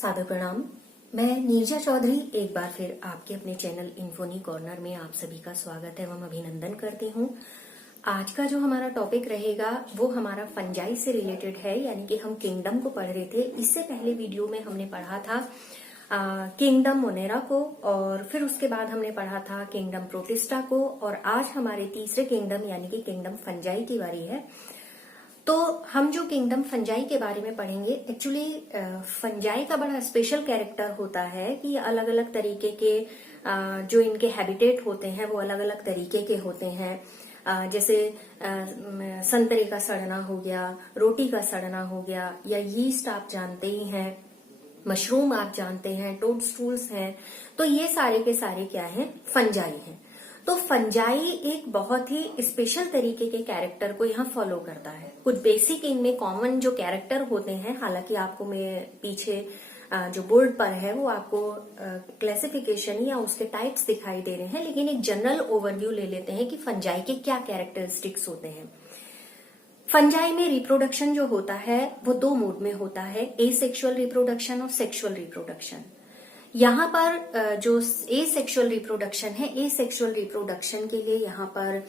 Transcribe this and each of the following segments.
सादर प्रणाम। मैं नीरजा चौधरी एक बार फिर आपके अपने चैनल इन्फोनी कॉर्नर में आप सभी का स्वागत एवं अभिनंदन करती हूँ। आज का जो हमारा टॉपिक रहेगा वो हमारा फंजाई से रिलेटेड है, यानी कि हम किंगडम को पढ़ रहे थे। इससे पहले वीडियो में हमने पढ़ा था किंगडम मोनेरा को, और फिर उसके बाद हमने पढ़ा था किंगडम प्रोटिस्टा को, और आज हमारे तीसरे किंगडम यानी कि किंगडम फंजाई की बारी है। तो हम जो किंगडम फंजाई के बारे में पढ़ेंगे, एक्चुअली फंजाई का बड़ा स्पेशल कैरेक्टर होता है कि अलग अलग तरीके के जो इनके हैबिटेट होते हैं वो अलग अलग तरीके के होते हैं। जैसे संतरे का सड़ना हो गया, रोटी का सड़ना हो गया, या यीस्ट आप जानते ही हैं, मशरूम आप जानते हैं, टोडस्टूल्स हैं। तो ये सारे के सारे क्या हैं? फंजाई हैं। तो फंजाई एक बहुत ही स्पेशल तरीके के कैरेक्टर को यहाँ फॉलो करता है। कुछ बेसिक इनमें कॉमन जो कैरेक्टर होते हैं, हालांकि आपको मैं पीछे जो बोर्ड पर है वो आपको क्लासिफिकेशन या उसके टाइप्स दिखाई दे रहे हैं, लेकिन एक जनरल ओवरव्यू ले लेते हैं कि फंजाई के क्या कैरेक्टरिस्टिक्स होते हैं। फंजाई में रिप्रोडक्शन जो होता है वो दो मोड में होता है, एसेक्सुअल रिप्रोडक्शन और सेक्सुअल रिप्रोडक्शन। यहाँ पर जो एसेक्सुअल रिप्रोडक्शन है, एसेक्सुअल रिप्रोडक्शन के लिए यहाँ पर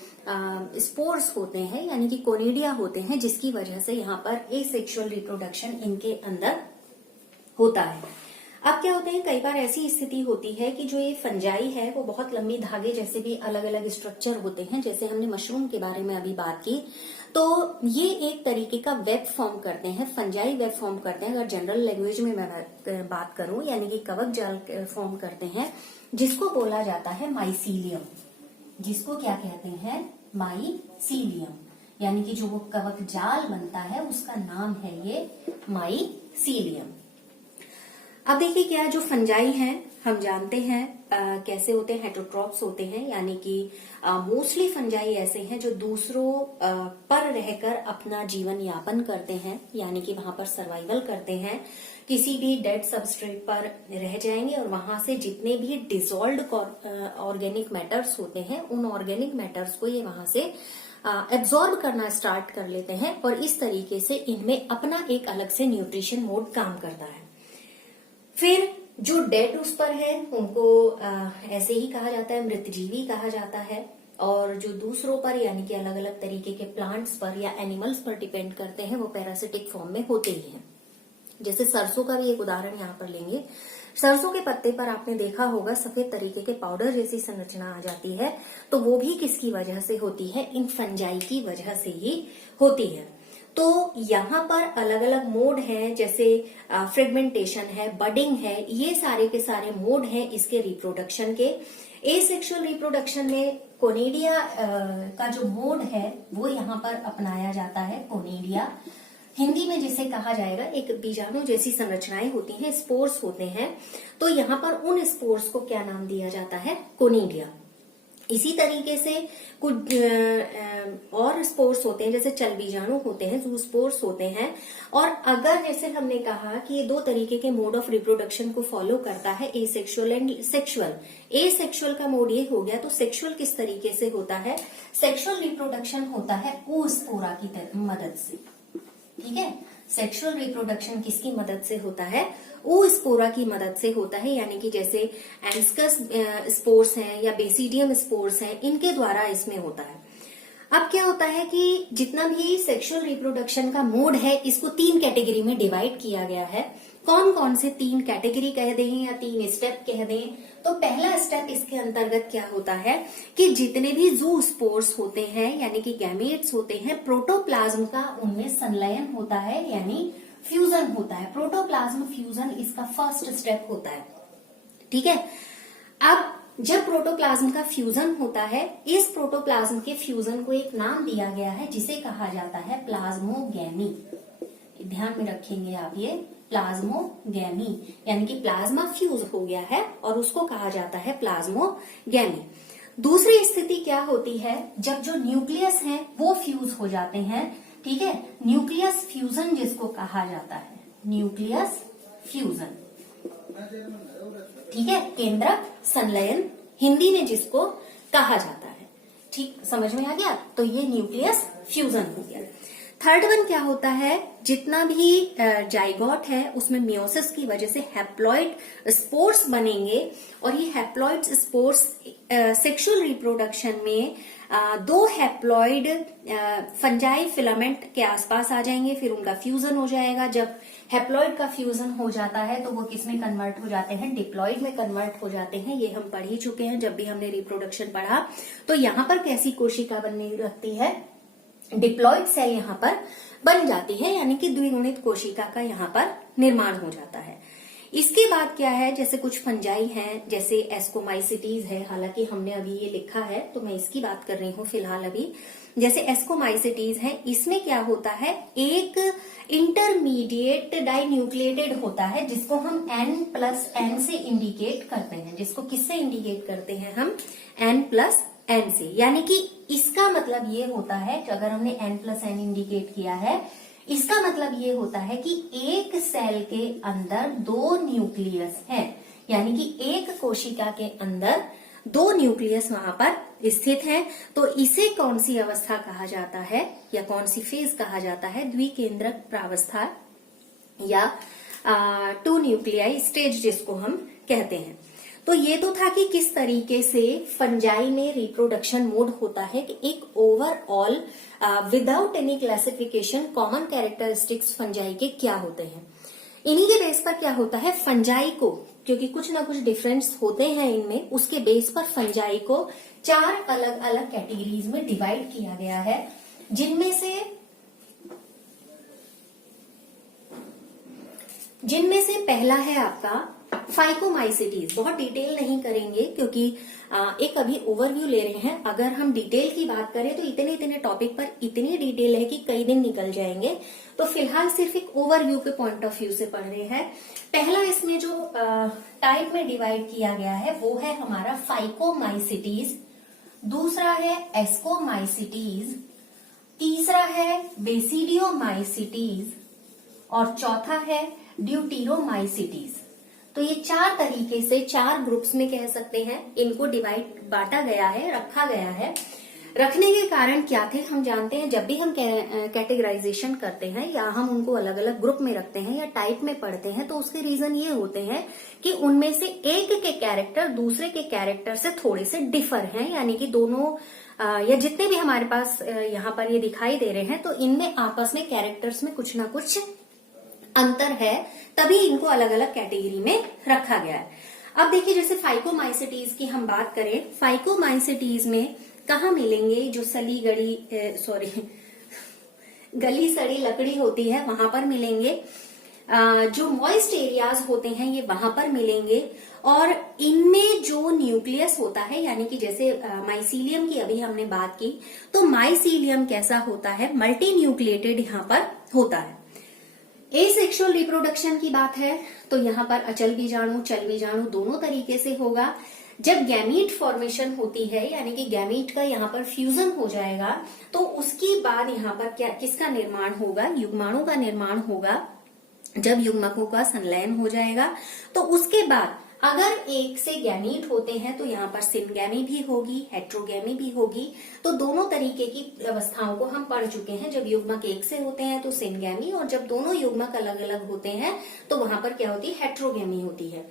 स्पोर्स होते हैं, यानी कि कोनिडिया होते हैं, जिसकी वजह से यहाँ पर एसेक्सुअल रिप्रोडक्शन इनके अंदर होता है। अब क्या होते हैं, कई बार ऐसी स्थिति होती है कि जो ये फंजाई है वो बहुत लंबी धागे जैसे भी अलग अलग स्ट्रक्चर होते हैं, जैसे हमने मशरूम के बारे में अभी बात की। तो ये एक तरीके का वेब फॉर्म करते हैं, फंजाई वेब फॉर्म करते हैं। अगर जनरल लैंग्वेज में मैं बात करूं, यानी कि कवक जाल फॉर्म करते हैं, जिसको बोला जाता है माइसीलियम। जिसको क्या कहते हैं? माइसीलियम। यानी कि जो वो कवक जाल बनता है उसका नाम है ये माइसीलियम। अब देखिए, क्या जो फंजाई हैं हम जानते हैं कैसे होते हैं, हेटरोट्रॉप्स होते हैं, यानी कि मोस्टली फंजाई ऐसे हैं जो दूसरों पर रहकर अपना जीवन यापन करते हैं, यानी कि वहां पर सर्वाइवल करते हैं। किसी भी डेड सबस्ट्रेट पर रह जाएंगे और वहां से जितने भी डिसॉल्व्ड ऑर्गेनिक मैटर्स होते हैं, उन ऑर्गेनिक मैटर्स को ये वहां से एब्जॉर्ब करना स्टार्ट कर लेते हैं, और इस तरीके से इनमें अपना एक अलग से न्यूट्रिशन मोड काम करता है। फिर जो डेड उस पर है उनको ऐसे ही कहा जाता है, मृतजीवी कहा जाता है। और जो दूसरों पर यानी कि अलग अलग तरीके के प्लांट्स पर या एनिमल्स पर डिपेंड करते हैं, वो पैरासिटिक फॉर्म में होते ही हैं। जैसे सरसों का भी एक उदाहरण यहाँ पर लेंगे। सरसों के पत्ते पर आपने देखा होगा सफेद तरीके के पाउडर जैसी संरचना आ जाती है, तो वो भी किसकी वजह से होती है? इन फंजाई की वजह से ही होती है। तो यहाँ पर अलग अलग मोड हैं, जैसे फ्रेगमेंटेशन है, बडिंग है, ये सारे के सारे मोड हैं इसके रिप्रोडक्शन के। एसेक्सुअल रिप्रोडक्शन में कोनिडिया का जो मोड है वो यहाँ पर अपनाया जाता है, कोनिडिया। हिंदी में जिसे कहा जाएगा, एक बीजाणु जैसी संरचनाएं होती हैं, स्पोर्स होते हैं। तो यहाँ पर उन स्पोर्स को क्या नाम दिया जाता है? कोनिडिया। इसी तरीके से कुछ और स्पोर्स होते हैं, जैसे चल बीजाणु होते हैं, जू स्पोर्स होते हैं। और अगर जैसे हमने कहा कि ये दो तरीके के मोड ऑफ रिप्रोडक्शन को फॉलो करता है, एसेक्सुअल एंड सेक्सुअल। एसेक्सुअल का मोड ये हो गया, तो सेक्सुअल किस तरीके से होता है? सेक्सुअल रिप्रोडक्शन होता है oospora की मदद से। ठीक है, सेक्सुअल रिप्रोडक्शन किसकी मदद से होता है? oospora की मदद से होता है, यानी कि जैसे एंस्कस स्पोर्स हैं या बेसिडियम स्पोर्स हैं, इनके द्वारा इसमें होता है। अब क्या होता है कि जितना भी सेक्सुअल रिप्रोडक्शन का मोड है, इसको 3 कैटेगरी में डिवाइड किया गया है। कौन कौन से 3 कैटेगरी कह दें या 3 स्टेप कह दें? तो पहला स्टेप इसके अंतर्गत क्या होता है कि जितने भी जू स्पोर्स होते हैं, यानी कि गैमेट्स होते हैं, प्रोटोप्लाज्म का उनमें संलयन होता है, यानी फ्यूजन होता है। प्रोटोप्लाज्म फ्यूजन इसका फर्स्ट स्टेप होता है। ठीक है, अब जब प्रोटोप्लाज्म का फ्यूजन होता है, इस प्रोटोप्लाज्म के फ्यूजन को एक नाम दिया गया है जिसे कहा जाता है प्लाज्मोगैमी। ध्यान में रखेंगे आप ये, प्लाज्मोगैमी, यानी कि प्लाज्मा फ्यूज हो गया है और उसको कहा जाता है प्लाज्मोगैमी। दूसरी स्थिति क्या होती है? जब जो न्यूक्लियस है वो फ्यूज हो जाते हैं। ठीक है, न्यूक्लियस फ्यूजन जिसको कहा जाता है, न्यूक्लियस फ्यूजन। ठीक है, केंद्रक संलयन हिंदी में जिसको कहा जाता है। ठीक, समझ में आ गया? तो ये न्यूक्लियस फ्यूजन हो गया। थर्ड वन क्या होता है, जितना भी जाइगोट है उसमें मियोसिस की वजह से हैप्लॉइड स्पोर्स बनेंगे और ये हैप्लॉइड स्पोर्स सेक्सुअल रिप्रोडक्शन में दो हैप्लॉइड फंजाई फिलामेंट के आसपास आ जाएंगे, फिर उनका फ्यूजन हो जाएगा। जब हैप्लॉइड का फ्यूजन हो जाता है तो वो किस में कन्वर्ट हो जाते हैं, डिप्लॉइड में कन्वर्ट हो जाते हैं। ये हम पढ़ ही चुके हैं जब भी हमने रिप्रोडक्शन पढ़ा। तो यहाँ पर कैसी कोशिका बनने लगती है, डिप्लॉइड सेल यहाँ पर बन जाती है, यानी कि द्विगुणित कोशिका का यहाँ पर निर्माण हो जाता है। इसके बाद क्या है, जैसे कुछ फंजाई हैं, जैसे एस्कोमाइसिटीज है, हालांकि हमने अभी ये लिखा है तो मैं इसकी बात कर रही हूँ फिलहाल अभी। जैसे एस्कोमाइसिटीज है, इसमें क्या होता है, एक इंटरमीडिएट डाइन्यूक्लिएटेड होता है जिसको हम N+N से इंडिकेट करते हैं। जिसको किससे इंडिकेट करते हैं हम, N+N से। यानी कि इसका मतलब ये होता है कि अगर हमने N+N इंडिकेट किया है, इसका मतलब ये होता है कि एक सेल के अंदर दो न्यूक्लियस है, यानी कि एक कोशिका के अंदर दो न्यूक्लियस वहां पर स्थित है। तो इसे कौन सी अवस्था कहा जाता है या कौन सी फेज कहा जाता है, द्विकेंद्रक प्रावस्था या टू न्यूक्लियाई स्टेज जिसको हम कहते हैं। तो ये तो था कि किस तरीके से फंजाई में रिप्रोडक्शन मोड होता है, कि एक overall without any classification common characteristics fungi के क्या होते हैं। इन्हीं के बेस पर क्या होता है, फंजाई को, क्योंकि कुछ ना कुछ डिफरेंस होते हैं इनमें, उसके बेस पर फंजाई को चार अलग अलग कैटेगरीज में डिवाइड किया गया है, जिनमें से पहला है आपका फाइकोमाइसिटीज। बहुत डिटेल नहीं करेंगे क्योंकि एक अभी ओवरव्यू ले रहे हैं। अगर हम डिटेल की बात करें तो इतने इतने टॉपिक पर इतनी डिटेल है कि कई दिन निकल जाएंगे। तो फिलहाल सिर्फ एक ओवरव्यू के पॉइंट ऑफ व्यू से पढ़ रहे हैं। पहला इसमें जो टाइप में डिवाइड किया गया है वो है हमारा फाइकोमाइसिटीज, दूसरा है एस्कोमाइसिटीज, तीसरा है बेसिडियोमाइसिटीज और चौथा है ड्यूटीरोमाइसिटीज। तो ये चार तरीके से चार ग्रुप्स में कह सकते हैं इनको बांटा गया है, रखा गया है। रखने के कारण क्या थे हम जानते हैं, जब भी हम कैटेगराइजेशन करते हैं या हम उनको अलग अलग ग्रुप में रखते हैं या टाइप में पढ़ते हैं तो उसके रीजन ये होते हैं कि उनमें से एक के कैरेक्टर दूसरे के कैरेक्टर से थोड़े से डिफर हैं, यानी कि दोनों या जितने भी हमारे पास यहाँ पर ये दिखाई दे रहे हैं तो इनमें आपस में कैरेक्टर्स में कुछ ना कुछ अंतर है, तभी इनको अलग अलग कैटेगरी में रखा गया है। अब देखिए जैसे फाइकोमाइसिटीज की हम बात करें, फाइकोमाइसिटीज में कहाँ मिलेंगे, जो गली सड़ी लकड़ी होती है वहां पर मिलेंगे, जो मॉइस्ट एरियाज होते हैं ये वहां पर मिलेंगे, और इनमें जो न्यूक्लियस होता है, यानी कि जैसे माइसीलियम की अभी हमने बात की, तो माइसीलियम कैसा होता है, मल्टी न्यूक्लिएटेड यहाँ पर होता है। एसेक्सुअल रिप्रोडक्शन की बात है तो यहाँ पर अचल बीजाणु चल बीजाणु दोनों तरीके से होगा। जब गैमीट फॉर्मेशन होती है, यानी कि गैमीट का यहाँ पर फ्यूजन हो जाएगा, तो उसके बाद यहाँ पर किसका निर्माण होगा, युग्माणु का निर्माण होगा। जब युग्मकों का संलयन हो जाएगा तो उसके बाद अगर एक से गैमीट होते हैं तो यहाँ पर सिनगैमी भी होगी, हेट्रोगैमी भी होगी। तो दोनों तरीके की अवस्थाओं को हम पढ़ चुके हैं। जब युग्मक एक से होते हैं तो सिनगैमी, और जब दोनों युग्मक अलग अलग होते हैं तो वहां पर क्या होती है, हेट्रोगैमी होती है।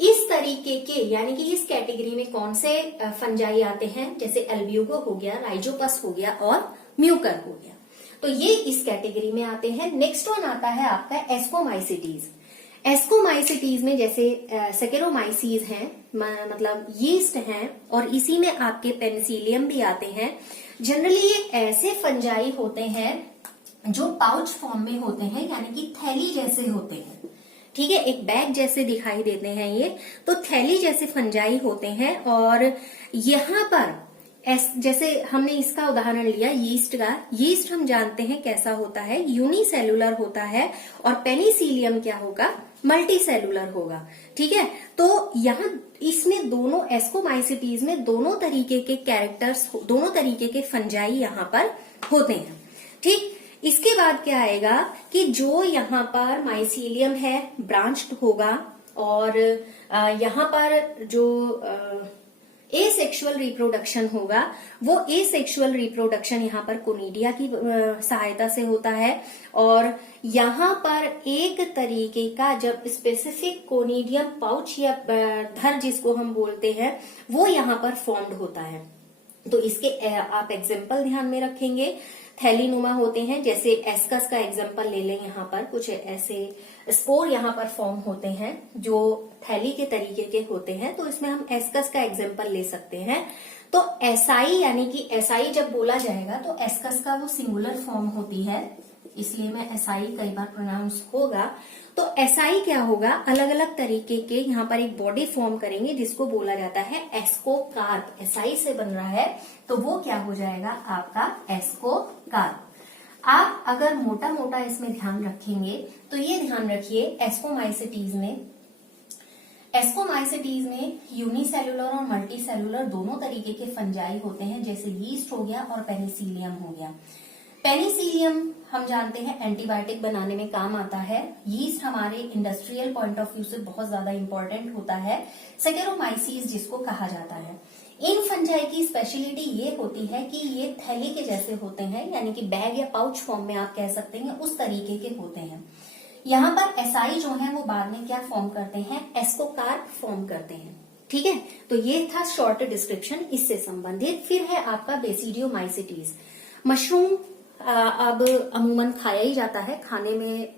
इस तरीके के, यानी कि इस कैटेगरी में कौन से फंजाई आते हैं, जैसे एल्ब्यूगो हो गया, राइजोपस हो गया और म्यूकर हो गया, तो ये इस कैटेगरी में आते हैं। नेक्स्ट वन आता है आपका एस्कोमाइसिटीज। एस्कोमाइसिटीज में जैसे सेकेरोमाइसीज हैं, मतलब यीस्ट हैं, और इसी में आपके पेनिसिलियम भी आते हैं। जनरली ये ऐसे फंजाई होते हैं जो पाउच फॉर्म में होते हैं, यानी कि थैली जैसे होते हैं, ठीक है, एक बैग जैसे दिखाई देते हैं ये, तो थैली जैसे फंजाई होते हैं। और यहाँ पर जैसे हमने इसका उदाहरण लिया यीस्ट का, यीस्ट हम जानते हैं कैसा होता है, यूनिसेलुलर होता है, और पेनिसिलियम क्या होगा, मल्टी सेलुलर होगा, ठीक है। तो यहाँ इसमें दोनों एस्कोमाइसिटीज में दोनों तरीके के कैरेक्टर्स, दोनों तरीके के फंजाई यहाँ पर होते हैं, ठीक। इसके बाद क्या आएगा कि जो यहाँ पर माइसीलियम है ब्रांच्ड होगा, और यहाँ पर जो एसेक्सुअल रिप्रोडक्शन होगा, वो एसेक्सुअल रिप्रोडक्शन यहाँ पर कोनिडिया की सहायता से होता है। और यहाँ पर एक तरीके का जब स्पेसिफिक कोनिडियम पाउच या धर जिसको हम बोलते हैं वो यहाँ पर फॉर्म्ड होता है। तो इसके आप एग्जाम्पल ध्यान में रखेंगे, थैलीनुमा होते हैं, जैसे एस्कस का एग्जाम्पल ले लें। यहाँ पर कुछ ऐसे स्पोर यहाँ पर फॉर्म होते हैं जो थैली के तरीके के होते हैं, तो इसमें हम एस्कस का एग्जाम्पल ले सकते हैं। तो एसाई यानी कि एसाई जब बोला जाएगा तो एस्कस का वो सिंगुलर फॉर्म होती है, इसलिए मैं एसाई कई बार प्रोनाउंस होगा। तो एसाई क्या होगा, अलग अलग तरीके के यहाँ पर एक बॉडी फॉर्म करेंगे जिसको बोला जाता है एस्कोकार्प। एसाई से बन रहा है तो वो क्या हो जाएगा आपका एस्कोकार्प। आप अगर मोटा मोटा इसमें ध्यान रखेंगे तो ये ध्यान रखिए एस्कोमाइसिटीज में यूनिसेलुलर और मल्टीसेलुलर दोनों तरीके के फंजाई होते हैं, जैसे यीस्ट हो गया और पेनिसिलियम हो गया। पेनिसिलियम हम जानते हैं एंटीबायोटिक बनाने में काम आता है। यीस्ट हमारे इंडस्ट्रियल पॉइंट ऑफ व्यू से बहुत ज्यादा इंपॉर्टेंट होता है, सेकेरोमाइसीज जिसको कहा जाता है। इन फंजाई की स्पेशलिटी ये होती है कि ये थैली के जैसे होते हैं, यानी कि बैग या पाउच फॉर्म में आप कह सकते हैं, उस तरीके के होते हैं। यहाँ पर एसाई जो है वो बाद में क्या फॉर्म करते हैं, एस्कोकार्प फॉर्म करते हैं। ठीक है, तो ये था शॉर्ट डिस्क्रिप्शन इससे संबंधित। फिर है आपका बेसिडियोमाइसिटीज। मशरूम अब अमूमन खाया ही जाता है, खाने में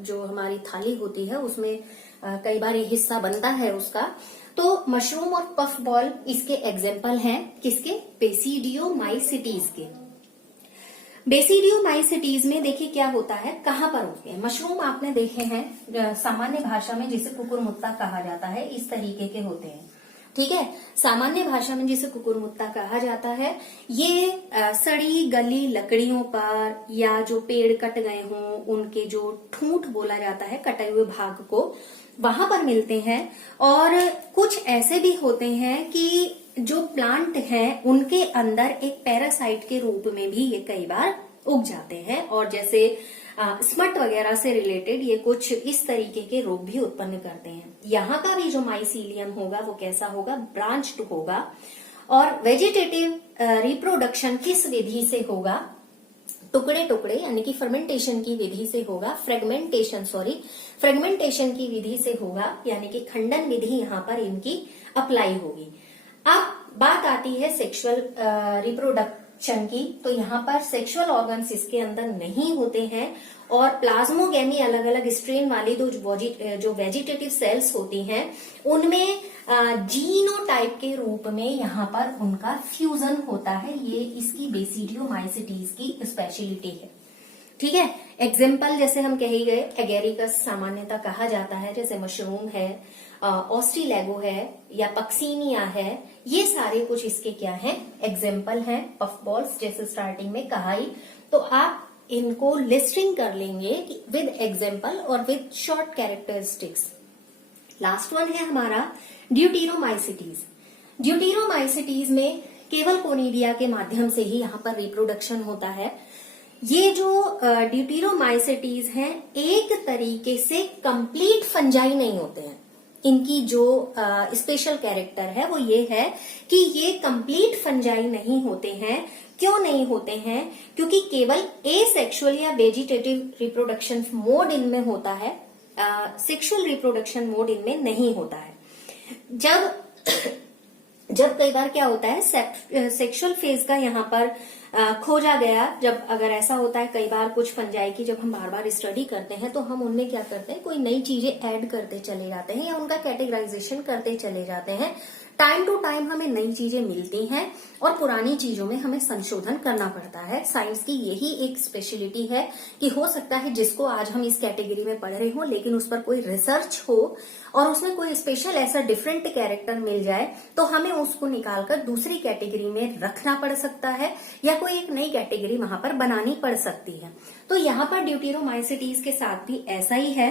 जो हमारी थाली होती है उसमें कई बार ये हिस्सा बनता है उसका। तो मशरूम और पफ बॉल इसके एग्जाम्पल हैं, किसके, बेसिडियोमाइसिटीज के। बेसिडियोमाइसिटीज में देखिए क्या होता है, कहाँ पर होते हैं। मशरूम आपने देखे हैं सामान्य भाषा में जिसे कुकुरमुत्ता कहा जाता है, इस तरीके के होते हैं। ठीक है, सामान्य भाषा में जिसे कुकुरमुत्ता कहा जाता है, ये सड़ी गली लकड़ियों पर या जो पेड़ कट गए हों उनके जो ठूंठ बोला जाता है, कटे हुए भाग को, वहां पर मिलते हैं। और कुछ ऐसे भी होते हैं कि जो प्लांट हैं उनके अंदर एक पैरासाइट के रूप में भी ये कई बार उग जाते हैं, और जैसे स्मट वगैरह से रिलेटेड ये कुछ इस तरीके के रोग भी उत्पन्न करते हैं। यहाँ का भी जो माइसीलियम होगा वो कैसा होगा, ब्रांच्ड होगा। और वेजिटेटिव रिप्रोडक्शन किस विधि से होगा, टुकड़े टुकड़े यानी कि फर्मेंटेशन की विधि से होगा, फ्रेगमेंटेशन की विधि से होगा, यानी कि खंडन विधि यहाँ पर इनकी अप्लाई होगी। अब बात आती है सेक्सुअल रिप्रोडक्शन की, तो यहाँ पर सेक्सुअल ऑर्गन्स इसके अंदर नहीं होते हैं, और प्लाज्मोगेमी अलग अलग स्ट्रेन वाली जो वेजिटेटिव सेल्स होती हैं उनमें जीनोटाइप के रूप में यहाँ पर उनका फ्यूजन होता है। ये इसकी बेसिडियोमाइसिटीज की स्पेशलिटी है। ठीक है, एग्जाम्पल जैसे हम कहे गए, एगेरिकस सामान्यतः कहा जाता है, जैसे मशरूम है, ऑस्ट्रीलेगो है या पक्सीनिया है, ये सारे कुछ इसके क्या हैं, एग्जाम्पल हैं। पफ बॉल्स जैसे स्टार्टिंग में कहा ही, तो आप इनको लिस्टिंग कर लेंगे विद एग्जाम्पल और with short characteristics. Last one है हमारा ड्यूटीरोमाइसिटीज। ड्यूटीरोमाइसिटीज में केवल कोनिडिया के माध्यम से ही यहाँ पर रिप्रोडक्शन होता है। ये जो ड्यूटीरोमाइसिटीज हैं एक तरीके से कंप्लीट फंजाई नहीं होते हैं। इनकी जो स्पेशल कैरेक्टर है वो ये है कि ये कंप्लीट फंजाई नहीं होते हैं। क्यों नहीं होते हैं, क्योंकि केवल एसेक्सुअल या वेजिटेटिव रिप्रोडक्शन मोड इनमें होता है, सेक्सुअल रिप्रोडक्शन मोड इनमें नहीं होता है। जब कई बार क्या होता है, सेक्सुअल फेज का यहाँ पर खोजा गया, जब अगर ऐसा होता है कई बार कुछ फंजाई की जब हम बार बार स्टडी करते हैं तो हम उनमें क्या करते हैं, कोई नई चीजें ऐड करते चले जाते हैं या उनका कैटेगराइजेशन करते चले जाते हैं। टाइम टू टाइम हमें नई चीजें मिलती हैं और पुरानी चीजों में हमें संशोधन करना पड़ता है। साइंस की यही एक स्पेशलिटी है कि हो सकता है जिसको आज हम इस कैटेगरी में पढ़ रहे हो, लेकिन उस पर कोई रिसर्च हो और उसमें कोई स्पेशल ऐसा डिफरेंट कैरेक्टर मिल जाए तो हमें उसको निकालकर दूसरी कैटेगरी में रखना पड़ सकता है या कोई एक नई कैटेगरी वहां पर बनानी पड़ सकती है। तो यहाँ पर ड्यूटीरोमाइसिटीज के साथ भी ऐसा ही है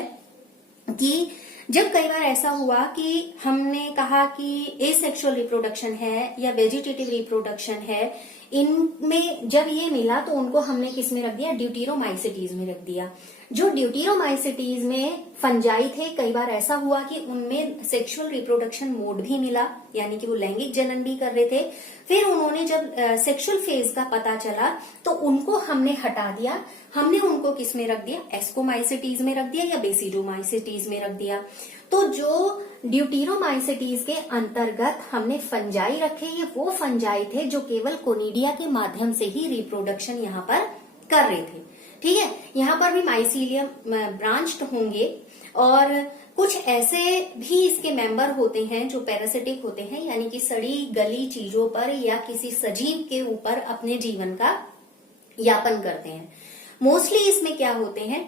कि जब कई बार ऐसा हुआ कि हमने कहा कि एसेक्सुअल रिप्रोडक्शन है या वेजिटेटिव रिप्रोडक्शन है, इनमें जब ये मिला तो उनको हमने किस में रख दिया, ड्यूटीरोमाइसिटीज में रख दिया। जो ड्यूटीरोमाइसिटीज में फंजाई थे, कई बार ऐसा हुआ कि उनमें सेक्सुअल रिप्रोडक्शन मोड भी मिला, यानी कि वो लैंगिक जनन भी कर रहे थे। फिर उन्होंने जब सेक्सुअल फेज का पता चला तो उनको हमने हटा दिया, हमने उनको किस में रख दिया, एस्कोमाइसिटीज में रख दिया या बेसिडोमाइसिटीज में रख दिया। तो जो ड्यूटीरोमाइसिटीज के अंतर्गत हमने फंजाई रखे, ये वो फंजाई थे जो केवल कोनिडिया के माध्यम से ही रिप्रोडक्शन यहाँ पर कर रहे थे। ठीक है, यहाँ पर भी माइसीलियम ब्रांच्ड होंगे और कुछ ऐसे भी इसके मेंबर होते हैं जो पैरासिटिक होते हैं, यानी कि सड़ी गली चीजों पर या किसी सजीव के ऊपर अपने जीवन का यापन करते हैं। मोस्टली इसमें क्या होते हैं,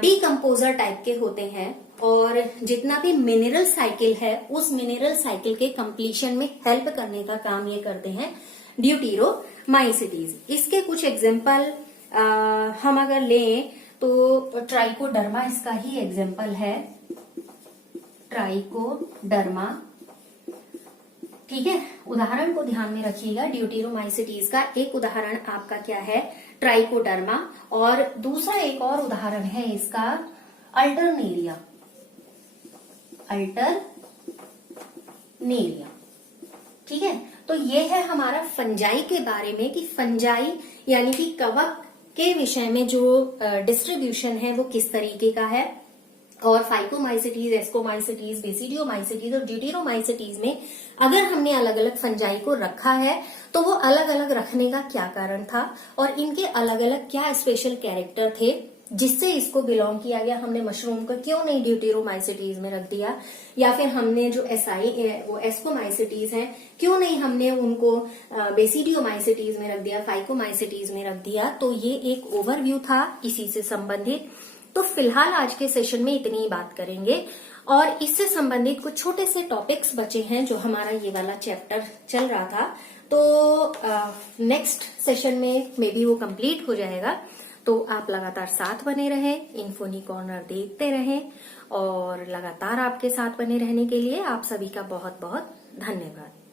डीकम्पोजर टाइप के होते हैं और जितना भी मिनरल साइकिल है उस मिनरल साइकिल के कंप्लीशन में हेल्प करने का काम ये करते हैं ड्यूटीरोमाइसिटीज। इसके कुछ एग्जांपल हम अगर लें तो ट्राइकोडर्मा इसका ही एग्जांपल है, ट्राइकोडर्मा। ठीक है, उदाहरण को ध्यान में रखिएगा। ड्यूटीरोमाइसिटीज का एक उदाहरण आपका क्या है, ट्राइकोडर्मा, और दूसरा एक और उदाहरण है इसका अल्टरनेरिया, अल्टरनेरिया। ठीक है, तो ये है हमारा फंजाई के बारे में कि फंजाई यानी कि कवक के विषय में जो डिस्ट्रीब्यूशन है वो किस तरीके का है, और फाइकोमाइसिटीज, एस्कोमाइसिटीज, बेसिडियोमाइसिटीज और ड्यूटीरोमाइसिटीज में अगर हमने अलग अलग फंजाई को रखा है तो वो अलग अलग रखने का क्या कारण था और इनके अलग अलग क्या स्पेशल कैरेक्टर थे जिससे इसको बिलोंग किया गया। हमने मशरूम को क्यों नहीं ड्यूटीरोमाइसिटीज में रख दिया, या फिर हमने जो वो एस्कोमाइसिटीज हैं क्यों नहीं हमने उनको बेसिडियोमाइसिटीज में रख दिया, फाइकोमाइसिटीज में रख दिया। तो ये एक ओवरव्यू था इसी से संबंधित। तो फिलहाल आज के सेशन में इतनी ही बात करेंगे और इससे संबंधित कुछ छोटे से टॉपिक्स बचे हैं जो हमारा ये वाला चैप्टर चल रहा था, तो नेक्स्ट सेशन में मे बी वो कंप्लीट हो जाएगा। तो आप लगातार साथ बने रहें, इन्फोनी कॉर्नर देखते रहें और लगातार आपके साथ बने रहने के लिए आप सभी का बहुत बहुत धन्यवाद।